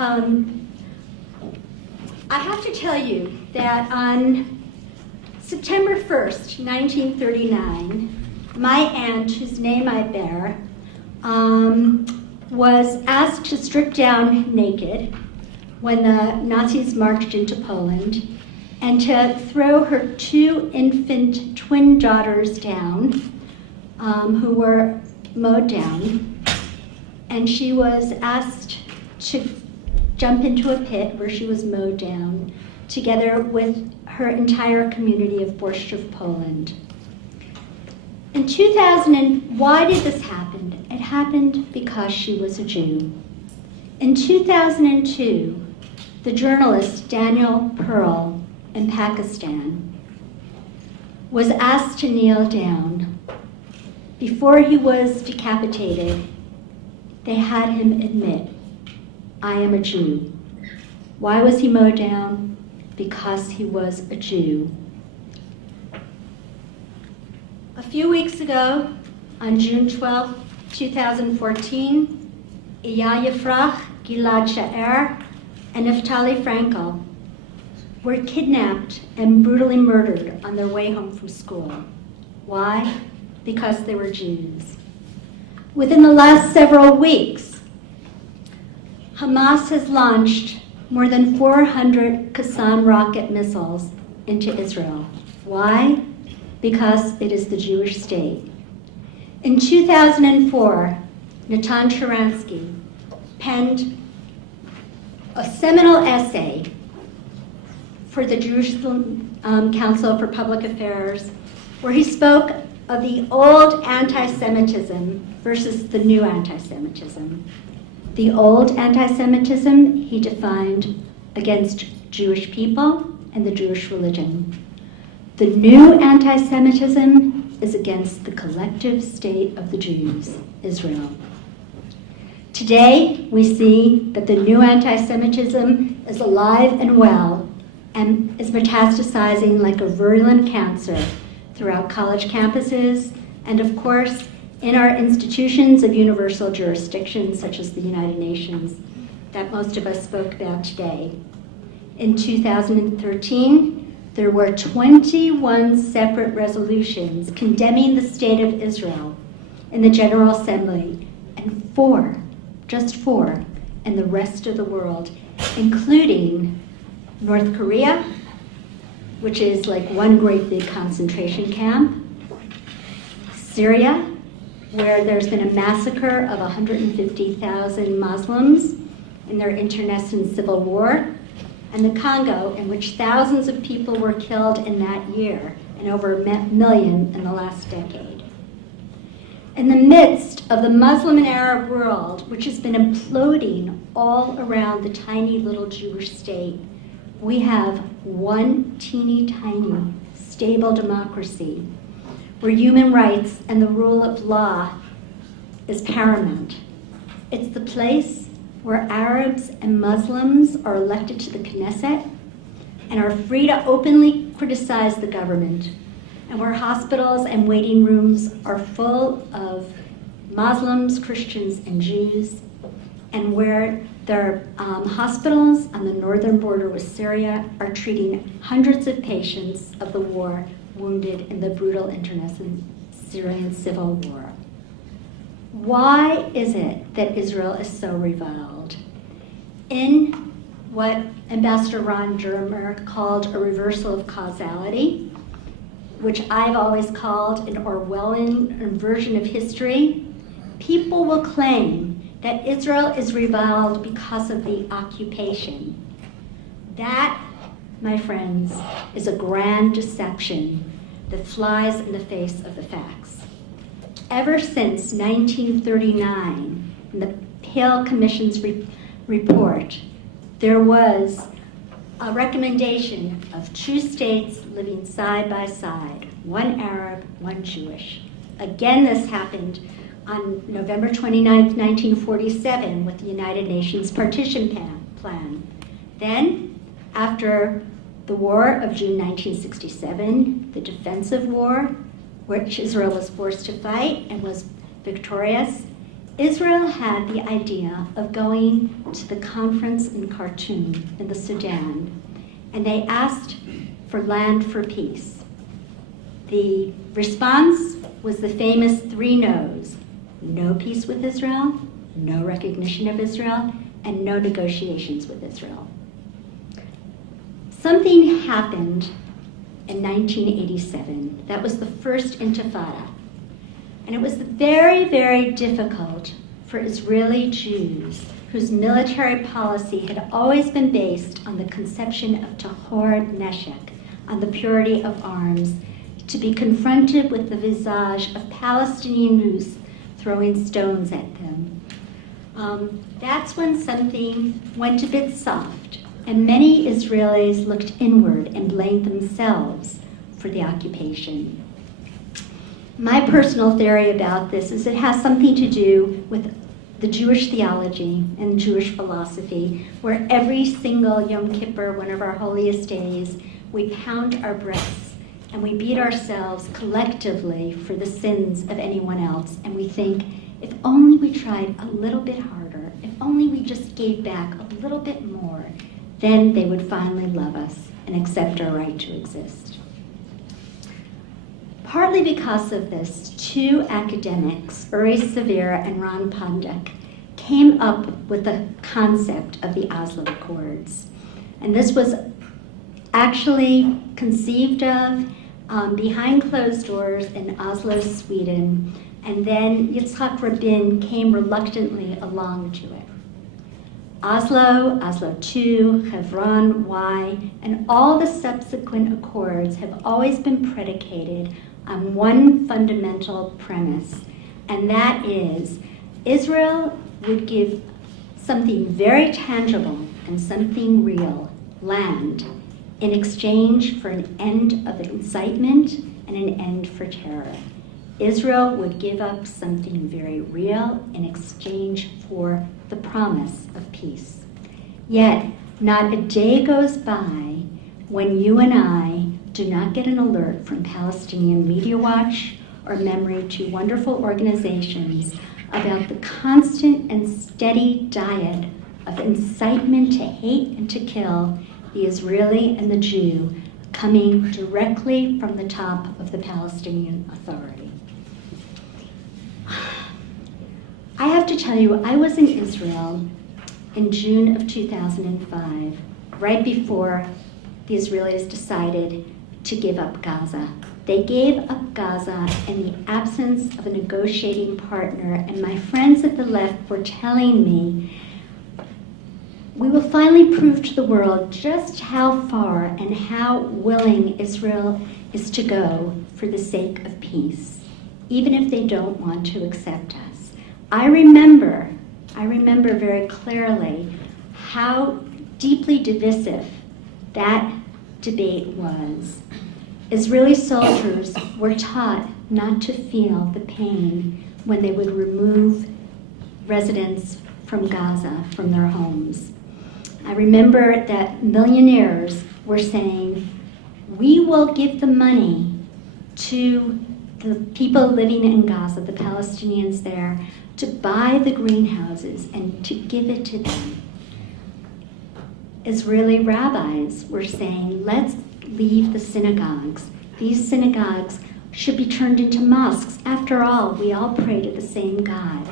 I have to tell you that on September 1st, 1939, my aunt, whose name I bear, was asked to strip down naked when the Nazis marched into Poland and to throw her 2 infant twin daughters down, who were mowed down. And she was asked to jump into a pit where she was mowed down, together with her entire community of Borscht of Poland. In 2000, why did this happen? It happened because she was a Jew. In 2002, the journalist Daniel Pearl in Pakistan was asked to kneel down. Before he was decapitated, they had him admit, "I am a Jew." Why was he mowed down? Because he was a Jew. A few weeks ago, on June 12, 2014, Iya Yafrach, Gilad Sha'er, and Naftali Frankel were kidnapped and brutally murdered on their way home from school. Why? Because they were Jews. Within the last several weeks, Hamas has launched more than 400 Qassam rocket missiles into Israel. Why? Because it is the Jewish state. In 2004, Natan Sharansky penned a seminal essay for the Jerusalem Council for Public Affairs, where he spoke of the old anti-Semitism versus the new anti-Semitism. The old anti-Semitism he defined against Jewish people and the Jewish religion. The new anti-Semitism is against the collective state of the Jews, Israel. Today, we see that the new anti-Semitism is alive and well and is metastasizing like a virulent cancer throughout college campuses and, of course, in our institutions of universal jurisdiction, such as the United Nations, that most of us spoke about today. In 2013, there were 21 separate resolutions condemning the state of Israel in the General Assembly, and 4, just 4, in the rest of the world, including North Korea, which is like one great big concentration camp, Syria, where there's been a massacre of 150,000 Muslims in their internecine civil war, and the Congo, in which thousands of people were killed in that year, and over a million in the last decade. In the midst of the Muslim and Arab world, which has been imploding all around the tiny little Jewish state, we have one teeny tiny stable democracy where human rights and the rule of law is paramount. It's the place where Arabs and Muslims are elected to the Knesset and are free to openly criticize the government, and where hospitals and waiting rooms are full of Muslims, Christians, and Jews, and where their hospitals on the northern border with Syria are treating hundreds of patients of the war wounded in the brutal internecine Syrian civil war. Why is it that Israel is so reviled? In what Ambassador Ron Dermer called a reversal of causality, which I've always called an Orwellian version of history, people will claim that Israel is reviled because of the occupation. That, my friends, is a grand deception that flies in the face of the facts. Ever since 1939, in the Pale Commission's report, there was a recommendation of 2 states living side by side, one Arab, one Jewish. Again, this happened on November 29, 1947, with the United Nations Partition Plan. Then, after the War of June 1967, the defensive war, which Israel was forced to fight and was victorious, Israel had the idea of going to the conference in Khartoum in the Sudan, and they asked for land for peace. The response was the famous 3 no's: no peace with Israel, no recognition of Israel, and no negotiations with Israel. Something happened in 1987. That was the first Intifada. And it was very, very difficult for Israeli Jews whose military policy had always been based on the conception of tahor neshek, on the purity of arms, to be confronted with the visage of Palestinian youth throwing stones at them. That's when something went a bit soft, and many Israelis looked inward and blamed themselves for the occupation. My personal theory about this is it has something to do with the Jewish theology and Jewish philosophy, where every single Yom Kippur, one of our holiest days, we pound our breasts and we beat ourselves collectively for the sins of anyone else. And we think, if only we tried a little bit harder, if only we just gave back a little bit more, then they would finally love us and accept our right to exist. Partly because of this, 2 academics, Uri Savira and Ron Pondak, came up with the concept of the Oslo Accords. And this was actually conceived of behind closed doors in Oslo, Sweden, and then Yitzhak Rabin came reluctantly along to it. Oslo, Oslo II, Hebron, Y, and all the subsequent accords have always been predicated on one fundamental premise, and that is Israel would give something very tangible and something real, land, in exchange for an end of incitement and an end for terror. Israel would give up something very real in exchange for the promise of peace. Yet, not a day goes by when you and I do not get an alert from Palestinian Media Watch or Memory, 2 wonderful organizations, about the constant and steady diet of incitement to hate and to kill the Israeli and the Jew coming directly from the top of the Palestinian Authority. I have to tell you, I was in Israel in June of 2005, right before the Israelis decided to give up Gaza. They gave up Gaza in the absence of a negotiating partner, and my friends at the left were telling me, we will finally prove to the world just how far and how willing Israel is to go for the sake of peace, even if they don't want to accept us. I remember very clearly how deeply divisive that debate was. Israeli soldiers were taught not to feel the pain when they would remove residents from Gaza from their homes. I remember that millionaires were saying, we will give the money to the people living in Gaza, the Palestinians there, to buy the greenhouses and to give it to them. Israeli rabbis were saying, let's leave the synagogues. These synagogues should be turned into mosques. After all, we all pray to the same God.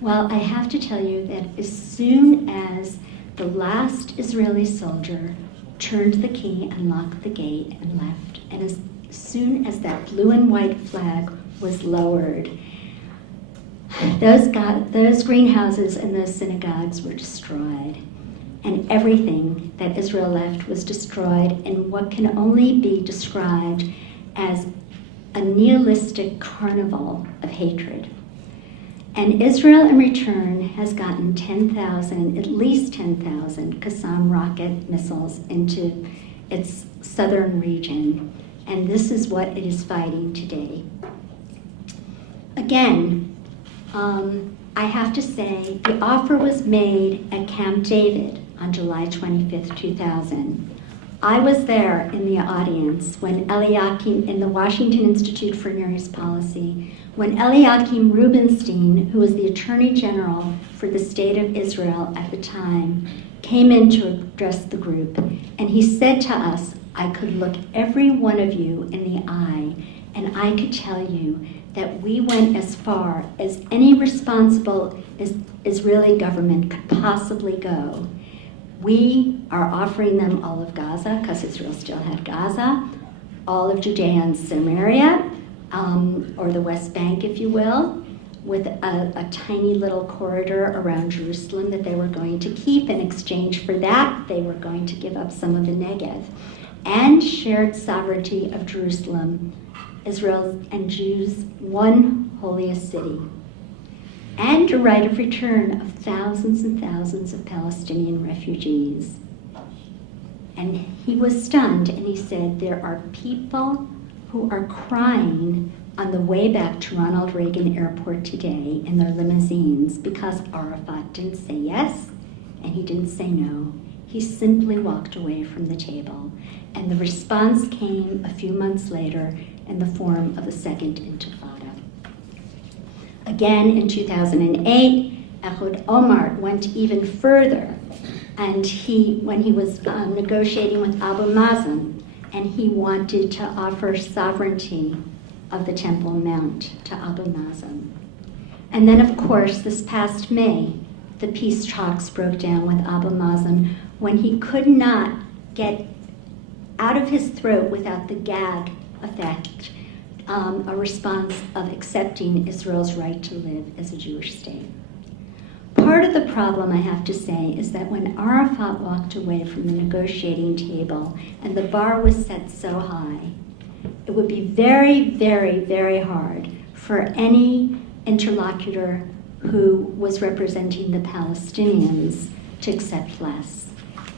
Well, I have to tell you that as soon as the last Israeli soldier turned the key and locked the gate and left, and as soon as that blue and white flag was lowered, those greenhouses and those synagogues were destroyed. And everything that Israel left was destroyed in what can only be described as a nihilistic carnival of hatred. And Israel, in return, has gotten at least 10,000 Qassam rocket missiles into its southern region. And this is what it is fighting today. Again, I have to say, the offer was made at Camp David on July 25th, 2000. I was there in the audience when Eliakim, in the Washington Institute for Near East Policy, when Eliakim Rubinstein, who was the Attorney General for the State of Israel at the time, came in to address the group. And he said to us, I could look every one of you in the eye, and I could tell you that we went as far as any responsible Israeli government could possibly go. We are offering them all of Gaza, because Israel still had Gaza, all of Judea and Samaria, or the West Bank, if you will, with a tiny little corridor around Jerusalem that they were going to keep. In exchange for that, they were going to give up some of the Negev, and shared sovereignty of Jerusalem, Israel and Jews' one holiest city, and a right of return of thousands and thousands of Palestinian refugees. And he was stunned, and he said, there are people who are crying on the way back to Ronald Reagan Airport today in their limousines because Arafat didn't say yes, and he didn't say no. He simply walked away from the table. And the response came a few months later in the form of the Second Intifada. Again, in 2008, Ehud Olmert went even further, and when he was negotiating with Abu Mazen, and he wanted to offer sovereignty of the Temple Mount to Abu Mazen. And then, of course, this past May, the peace talks broke down with Abu Mazen when he could not get out of his throat without the gag effect, a response of accepting Israel's right to live as a Jewish state. Part of the problem, I have to say, is that when Arafat walked away from the negotiating table and the bar was set so high, it would be very, very, very hard for any interlocutor who was representing the Palestinians to accept less.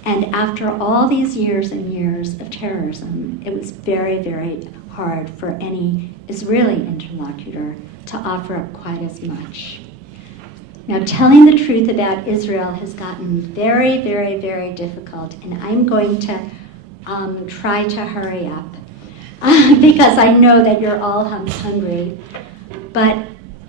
And after all these years and years of terrorism, it was very, very hard for any Israeli interlocutor to offer up quite as much. Now, telling the truth about Israel has gotten very, very, very difficult, and I'm going to try to hurry up because I know that you're all hungry. But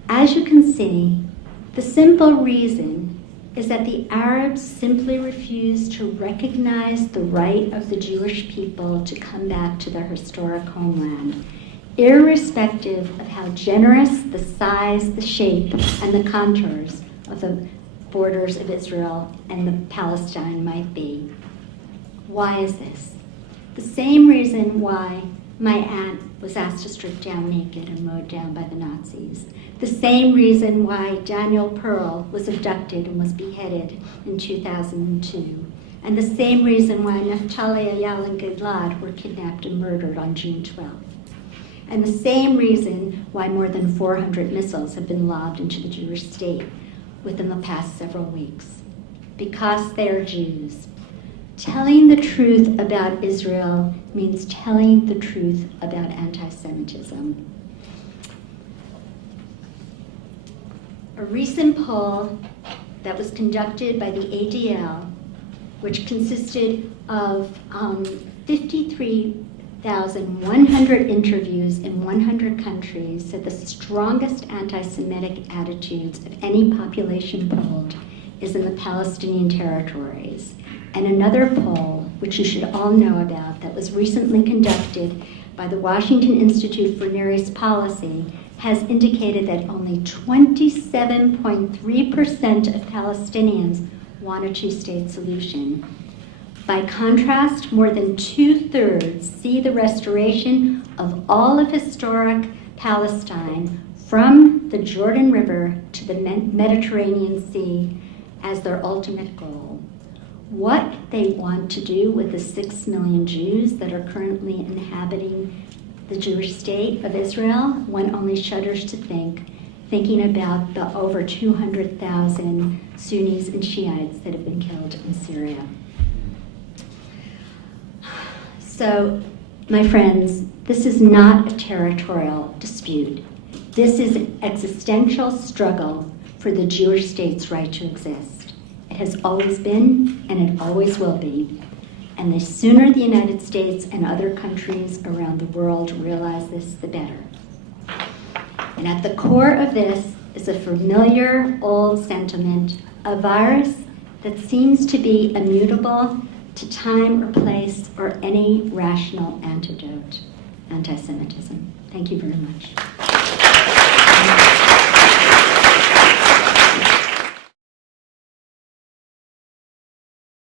as you can see, the simple reason is that the Arabs simply refuse to recognize the right of the Jewish people to come back to their historic homeland, irrespective of how generous the size, the shape, and the contours of the borders of Israel and the Palestine might be. Why is this? The same reason why my aunt was asked to strip down naked and mowed down by the Nazis. The same reason why Daniel Pearl was abducted and was beheaded in 2002. And the same reason why Naftali Ayal and Gilad were kidnapped and murdered on June 12th. And the same reason why more than 400 missiles have been lobbed into the Jewish state within the past several weeks. Because they are Jews. Telling the truth about Israel means telling the truth about anti-Semitism. A recent poll that was conducted by the ADL, which consisted of 53,100 interviews in 100 countries, said the strongest anti-Semitic attitudes of any population polled is in the Palestinian territories. And another poll, which you should all know about, that was recently conducted by the Washington Institute for Near East Policy, has indicated that only 27.3% of Palestinians want a two-state solution. By contrast, more than 2/3 see the restoration of all of historic Palestine from the Jordan River to the Mediterranean Sea as their ultimate goal. What they want to do with the 6 million Jews that are currently inhabiting the Jewish state of Israel, one only shudders to thinking about the over 200,000 Sunnis and Shiites that have been killed in Syria. So, my friends, this is not a territorial dispute. This is an existential struggle for the Jewish state's right to exist. It has always been, and it always will be. And the sooner the United States and other countries around the world realize this, the better. And at the core of this is a familiar old sentiment, a virus that seems to be immutable to time or place or any rational antidote, anti-Semitism. Thank you very much.